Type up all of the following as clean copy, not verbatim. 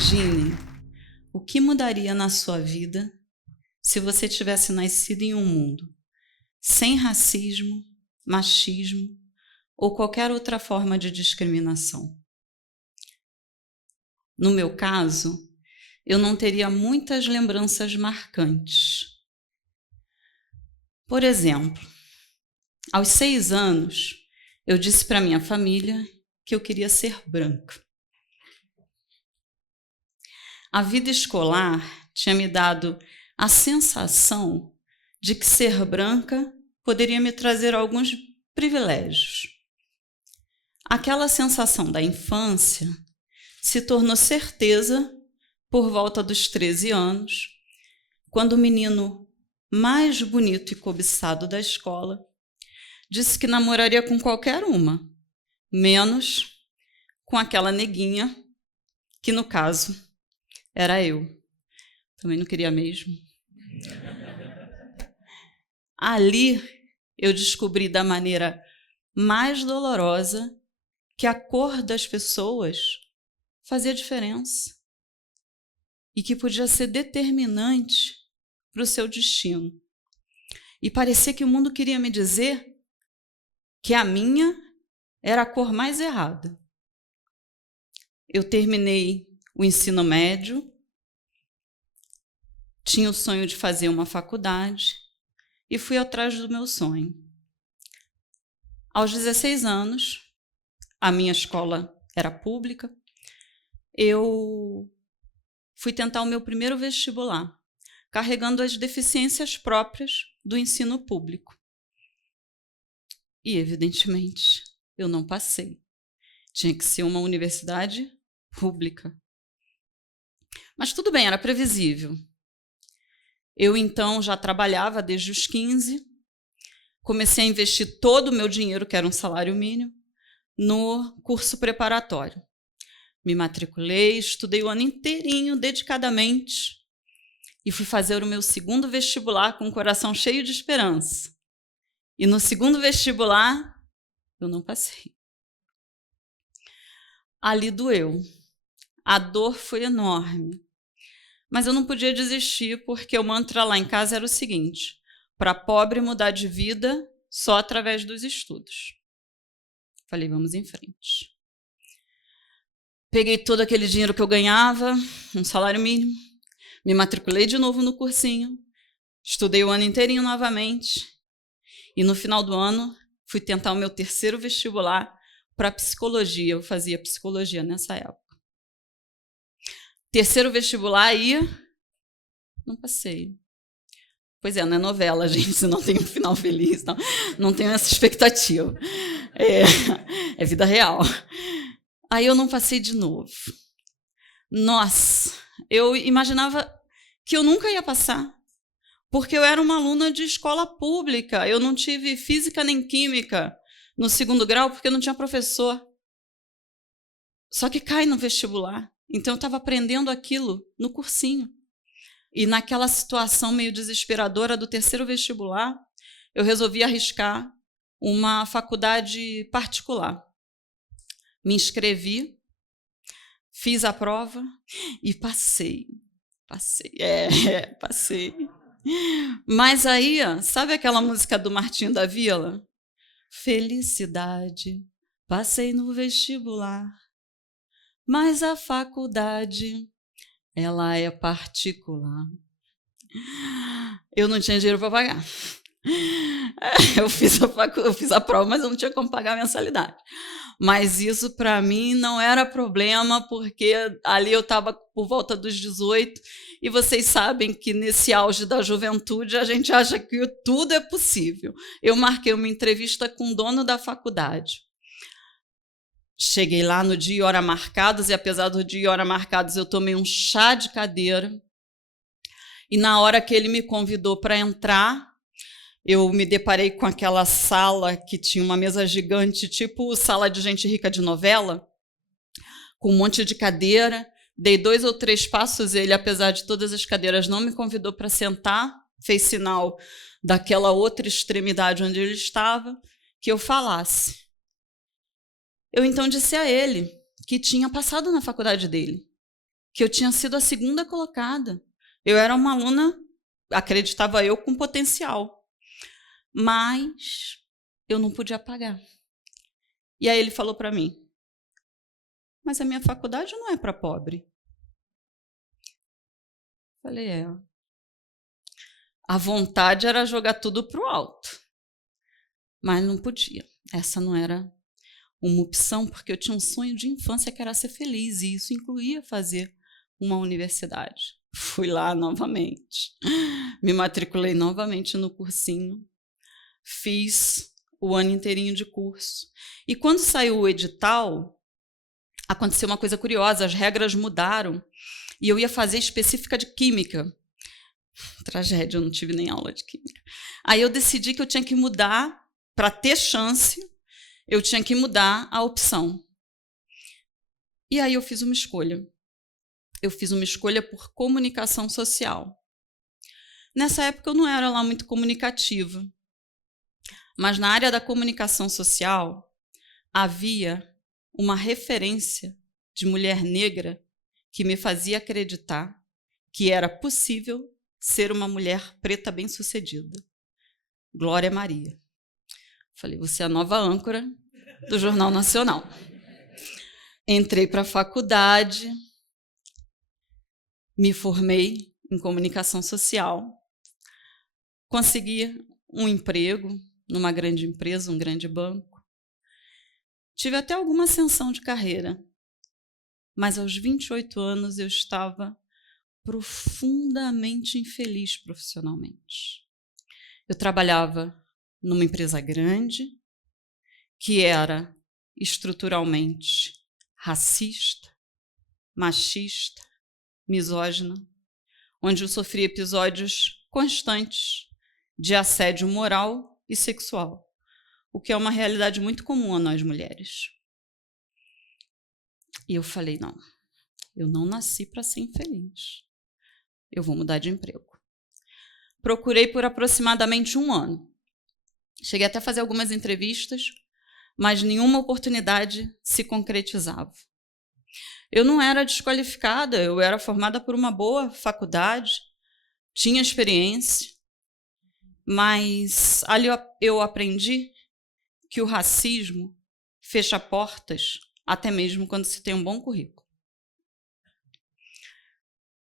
Imagine o que mudaria na sua vida se você tivesse nascido em um mundo sem racismo, machismo ou qualquer outra forma de discriminação. No meu caso, eu não teria muitas lembranças marcantes. Por exemplo, aos 6 anos, eu disse para minha família que eu queria ser branca. A vida escolar tinha me dado a sensação de que ser branca poderia me trazer alguns privilégios. Aquela sensação da infância se tornou certeza por volta dos 13 anos, quando o menino mais bonito e cobiçado da escola disse que namoraria com qualquer uma, menos com aquela neguinha, que no caso era eu. Também não queria mesmo. Ali eu descobri da maneira mais dolorosa que a cor das pessoas fazia diferença e que podia ser determinante para o seu destino. E parecia que o mundo queria me dizer que a minha era a cor mais errada. Eu terminei o ensino médio, tinha o sonho de fazer uma faculdade e fui atrás do meu sonho. Aos 16 anos, a minha escola era pública, eu fui tentar o meu primeiro vestibular, carregando as deficiências próprias do ensino público. E, evidentemente, eu não passei. Tinha que ser uma universidade pública. Mas tudo bem, era previsível. Eu, então, já trabalhava desde os 15, comecei a investir todo o meu dinheiro, que era um salário mínimo, no curso preparatório. Me matriculei, estudei o ano inteirinho, dedicadamente, e fui fazer o meu segundo vestibular com o coração cheio de esperança. E no segundo vestibular, eu não passei. Ali doeu. A dor foi enorme. Mas eu não podia desistir, porque o mantra lá em casa era o seguinte: para pobre mudar de vida só através dos estudos. Falei, vamos em frente. Peguei todo aquele dinheiro que eu ganhava, um salário mínimo, me matriculei de novo no cursinho, estudei o ano inteirinho novamente, e no final do ano fui tentar o meu terceiro vestibular para psicologia. Eu fazia psicologia nessa época. Terceiro vestibular e não passei. Pois é, não é novela, gente, não tem um final feliz, não tenho essa expectativa. É vida real. Aí eu não passei de novo. Nossa, eu imaginava que eu nunca ia passar, porque eu era uma aluna de escola pública, eu não tive física nem química no segundo grau, porque eu não tinha professor. Só que cai no vestibular. Então eu estava aprendendo aquilo no cursinho. E naquela situação meio desesperadora do terceiro vestibular, eu resolvi arriscar uma faculdade particular. Me inscrevi, fiz a prova e passei. Passei. Mas aí, sabe aquela música do Martinho da Vila? Felicidade, passei no vestibular, mas a faculdade, ela é particular. Eu não tinha dinheiro para pagar. Eu fiz a prova, mas eu não tinha como pagar a mensalidade. Mas isso, para mim, não era problema, porque ali eu estava por volta dos 18, e vocês sabem que nesse auge da juventude a gente acha que tudo é possível. Eu marquei uma entrevista com o dono da faculdade. Cheguei lá no dia e hora marcados, e apesar do dia e hora marcados, eu tomei um chá de cadeira. E na hora que ele me convidou para entrar, eu me deparei com aquela sala que tinha uma mesa gigante, tipo sala de gente rica de novela, com um monte de cadeira. Dei 2 ou 3 passos, ele, apesar de todas as cadeiras, não me convidou para sentar, fez sinal daquela outra extremidade onde ele estava, que eu falasse. Eu então disse a ele que tinha passado na faculdade dele, que eu tinha sido a segunda colocada. Eu era uma aluna, acreditava eu, com potencial. Mas eu não podia pagar. E aí ele falou para mim, mas a minha faculdade não é para pobre. Falei, A vontade era jogar tudo para o alto. Mas não podia. Essa não era uma opção, porque eu tinha um sonho de infância que era ser feliz, e isso incluía fazer uma universidade. Fui lá novamente, me matriculei novamente no cursinho, fiz o ano inteirinho de curso. E quando saiu o edital, aconteceu uma coisa curiosa, as regras mudaram, e eu ia fazer específica de química. Tragédia, eu não tive nem aula de química. Aí eu decidi que eu tinha que mudar, para ter chance, eu tinha que mudar a opção. E aí eu fiz uma escolha. Eu fiz uma escolha por comunicação social. Nessa época eu não era lá muito comunicativa, mas na área da comunicação social havia uma referência de mulher negra que me fazia acreditar que era possível ser uma mulher preta bem-sucedida. Glória Maria. Falei, você é a nova âncora do Jornal Nacional. Entrei para a faculdade, me formei em comunicação social, consegui um emprego numa grande empresa, um grande banco. Tive até alguma ascensão de carreira, mas aos 28 anos eu estava profundamente infeliz profissionalmente. Eu trabalhava numa empresa grande, que era estruturalmente racista, machista, misógina, onde eu sofri episódios constantes de assédio moral e sexual, o que é uma realidade muito comum a nós mulheres. E eu falei, não, eu não nasci para ser infeliz. Eu vou mudar de emprego. Procurei por aproximadamente 1 ano. Cheguei até a fazer algumas entrevistas, mas nenhuma oportunidade se concretizava. Eu não era desqualificada, eu era formada por uma boa faculdade, tinha experiência, mas ali eu aprendi que o racismo fecha portas até mesmo quando se tem um bom currículo.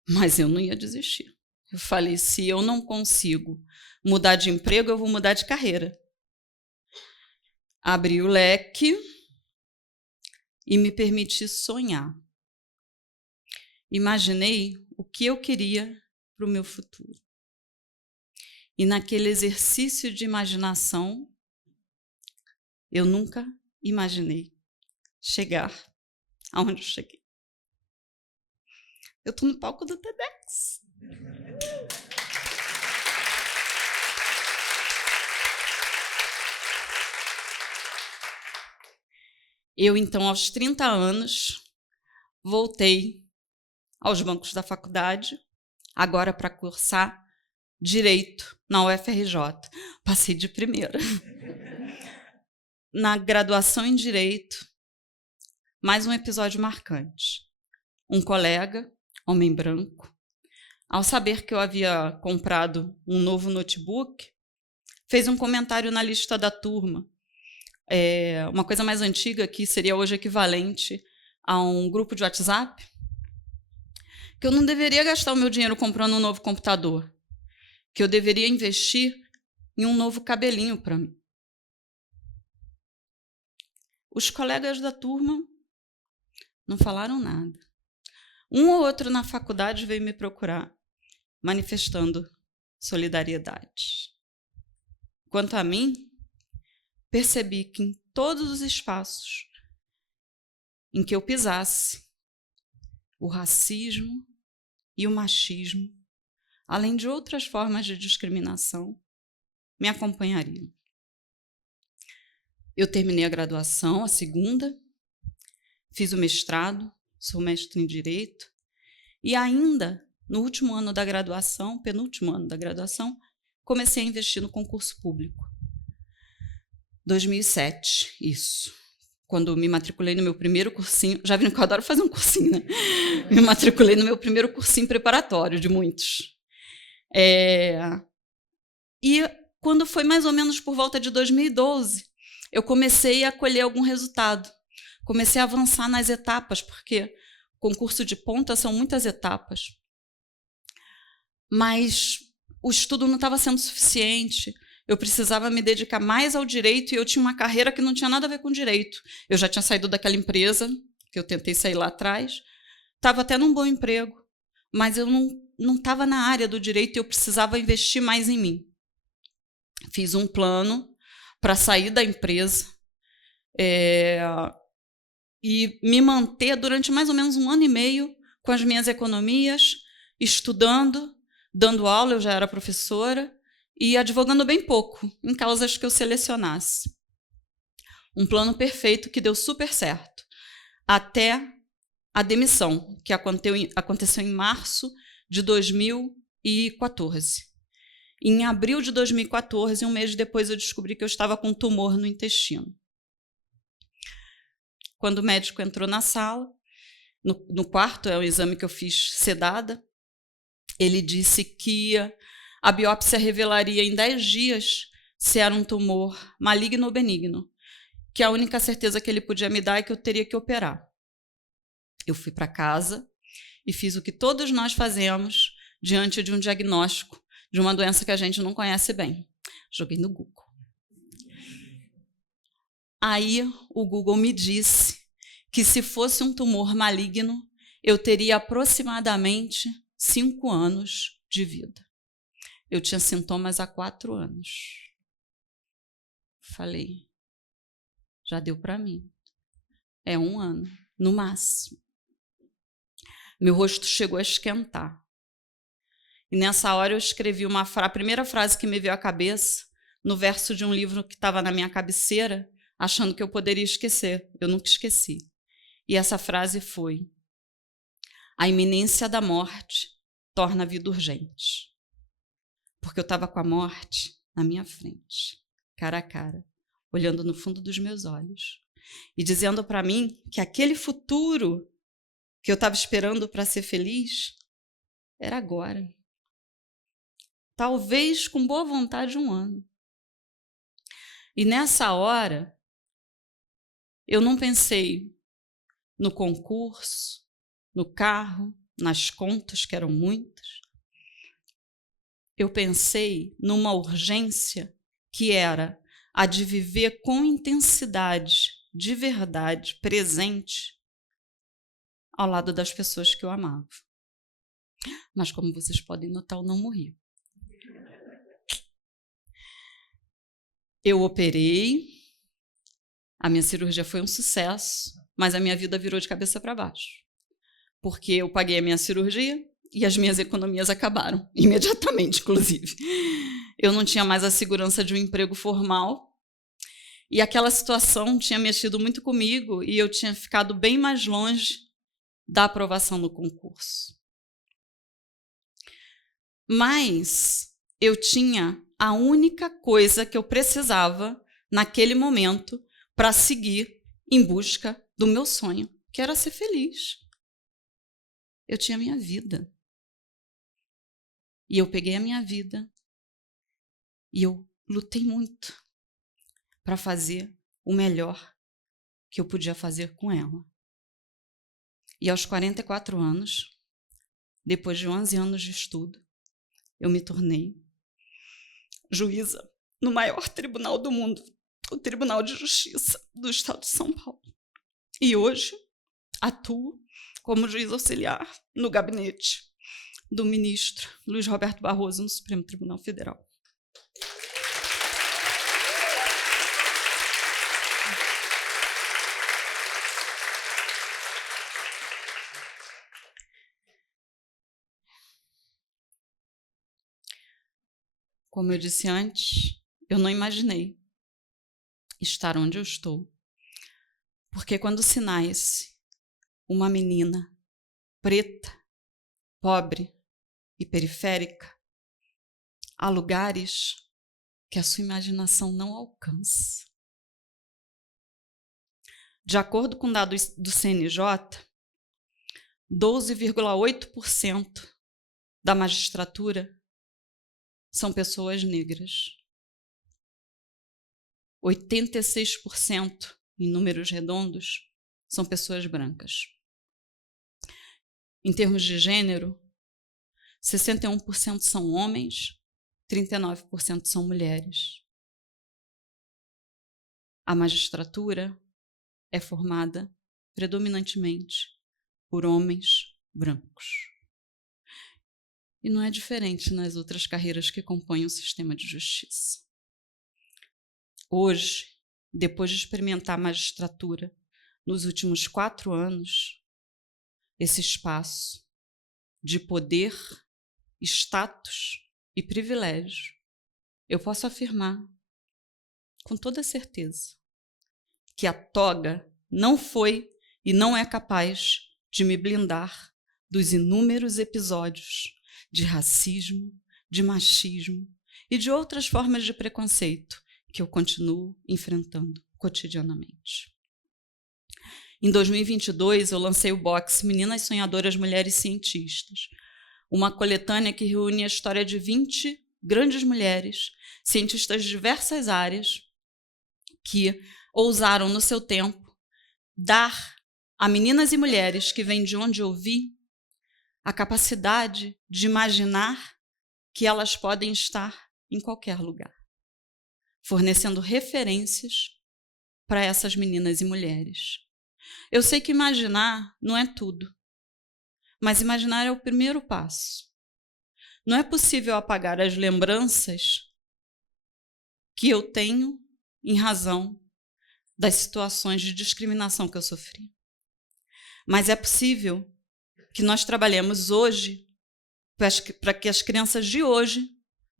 Mas eu não ia desistir. Eu falei, se eu não consigo mudar de emprego, eu vou mudar de carreira. Abri o leque e me permiti sonhar. Imaginei o que eu queria para o meu futuro. E naquele exercício de imaginação, eu nunca imaginei chegar aonde eu cheguei. Eu estou no palco do TEDx. Eu, então, aos 30 anos, voltei aos bancos da faculdade, agora para cursar Direito na UFRJ. Passei de primeira. Na graduação em Direito, mais um episódio marcante. Um colega, homem branco, ao saber que eu havia comprado um novo notebook, fez um comentário na lista da turma, uma coisa mais antiga, que seria hoje equivalente a um grupo de WhatsApp, que eu não deveria gastar o meu dinheiro comprando um novo computador, que eu deveria investir em um novo cabelinho para mim. Os colegas da turma não falaram nada. Um ou outro na faculdade veio me procurar, manifestando solidariedade. Quanto a mim, percebi que em todos os espaços em que eu pisasse, o racismo e o machismo, além de outras formas de discriminação, me acompanhariam. Eu terminei a graduação, a segunda, fiz o mestrado, sou mestre em Direito, e ainda no último ano da graduação, penúltimo ano da graduação, comecei a investir no concurso público. 2007, isso. quando me matriculei no meu primeiro cursinho, já viram que eu adoro fazer um cursinho, né? Me matriculei no meu primeiro cursinho preparatório, de muitos. E quando foi mais ou menos por volta de 2012, eu comecei a colher algum resultado. Comecei a avançar nas etapas, porque concurso de ponta são muitas etapas. Mas o estudo não estava sendo suficiente. Eu precisava me dedicar mais ao direito e eu tinha uma carreira que não tinha nada a ver com direito. Eu já tinha saído daquela empresa, que eu tentei sair lá atrás, estava até num bom emprego, mas eu não estava na área do direito e eu precisava investir mais em mim. Fiz um plano para sair da empresa e me manter durante mais ou menos 1 ano e meio com as minhas economias, estudando, dando aula, eu já era professora, e advogando bem pouco, em causas que eu selecionasse. Um plano perfeito que deu super certo, até a demissão, que aconteceu em março de 2014. Em abril de 2014, um mês depois, eu descobri que eu estava com um tumor no intestino. Quando o médico entrou na sala, no quarto, é um exame que eu fiz sedada, ele disse que a biópsia revelaria em 10 dias se era um tumor maligno ou benigno, que a única certeza que ele podia me dar é que eu teria que operar. Eu fui para casa e fiz o que todos nós fazemos diante de um diagnóstico de uma doença que a gente não conhece bem. Joguei no Google. Aí o Google me disse que se fosse um tumor maligno, eu teria aproximadamente 5 anos de vida. Eu tinha sintomas há 4 anos. Falei, já deu para mim. É 1 ano, no máximo. Meu rosto chegou a esquentar. E nessa hora eu escrevi a primeira frase que me veio à cabeça, no verso de um livro que estava na minha cabeceira, achando que eu poderia esquecer. Eu nunca esqueci. E essa frase foi: a iminência da morte torna a vida urgente. Porque eu estava com a morte na minha frente, cara a cara, olhando no fundo dos meus olhos e dizendo para mim que aquele futuro que eu estava esperando para ser feliz era agora. Talvez com boa vontade 1 ano. E nessa hora, eu não pensei no concurso, no carro, nas contas, que eram muitas. Eu pensei numa urgência que era a de viver com intensidade, de verdade, presente, ao lado das pessoas que eu amava. Mas, como vocês podem notar, eu não morri. Eu operei, a minha cirurgia foi um sucesso, mas a minha vida virou de cabeça para baixo. Porque eu paguei a minha cirurgia e as minhas economias acabaram, imediatamente, inclusive. Eu não tinha mais a segurança de um emprego formal e aquela situação tinha mexido muito comigo e eu tinha ficado bem mais longe da aprovação no concurso. Mas eu tinha a única coisa que eu precisava naquele momento para seguir em busca do meu sonho, que era ser feliz. Eu tinha minha vida. E eu peguei a minha vida e eu lutei muito para fazer o melhor que eu podia fazer com ela. E aos 44 anos, depois de 11 anos de estudo, eu me tornei juíza no maior tribunal do mundo, o Tribunal de Justiça do Estado de São Paulo. E hoje atuo como juiz auxiliar no gabinete do ministro Luiz Roberto Barroso no Supremo Tribunal Federal. Como eu disse antes, eu não imaginei estar onde eu estou, porque quando se nasce uma menina preta, pobre e periférica, há lugares que a sua imaginação não alcança. De acordo com dados do CNJ, 12,8% da magistratura são pessoas negras. 86%, em números redondos, são pessoas brancas. Em termos de gênero, 61% são homens, 39% são mulheres. A magistratura é formada predominantemente por homens brancos. E não é diferente nas outras carreiras que compõem o sistema de justiça. Hoje, depois de experimentar a magistratura nos últimos 4 anos, esse espaço de poder, status e privilégio, eu posso afirmar com toda certeza que a toga não foi e não é capaz de me blindar dos inúmeros episódios de racismo, de machismo e de outras formas de preconceito que eu continuo enfrentando cotidianamente. Em 2022, eu lancei o box Meninas Sonhadoras, Mulheres Cientistas, uma coletânea que reúne a história de 20 grandes mulheres, cientistas de diversas áreas, que ousaram, no seu tempo, dar a meninas e mulheres que vêm de onde eu vi a capacidade de imaginar que elas podem estar em qualquer lugar, fornecendo referências para essas meninas e mulheres. Eu sei que imaginar não é tudo, mas imaginar é o primeiro passo. Não é possível apagar as lembranças que eu tenho em razão das situações de discriminação que eu sofri. Mas é possível que nós trabalhemos hoje para que as crianças de hoje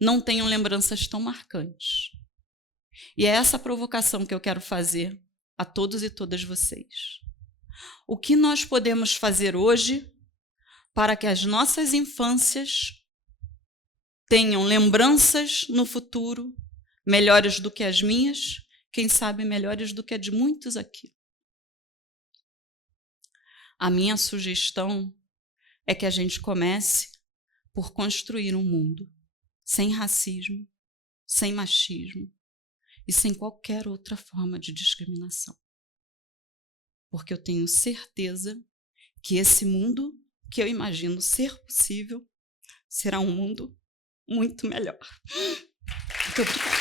não tenham lembranças tão marcantes. E é essa provocação que eu quero fazer a todos e todas vocês. O que nós podemos fazer hoje para que as nossas infâncias tenham lembranças no futuro melhores do que as minhas, quem sabe melhores do que a de muitos aqui? A minha sugestão é que a gente comece por construir um mundo sem racismo, sem machismo e sem qualquer outra forma de discriminação. Porque eu tenho certeza que esse mundo que eu imagino ser possível será um mundo muito melhor. Muito obrigada.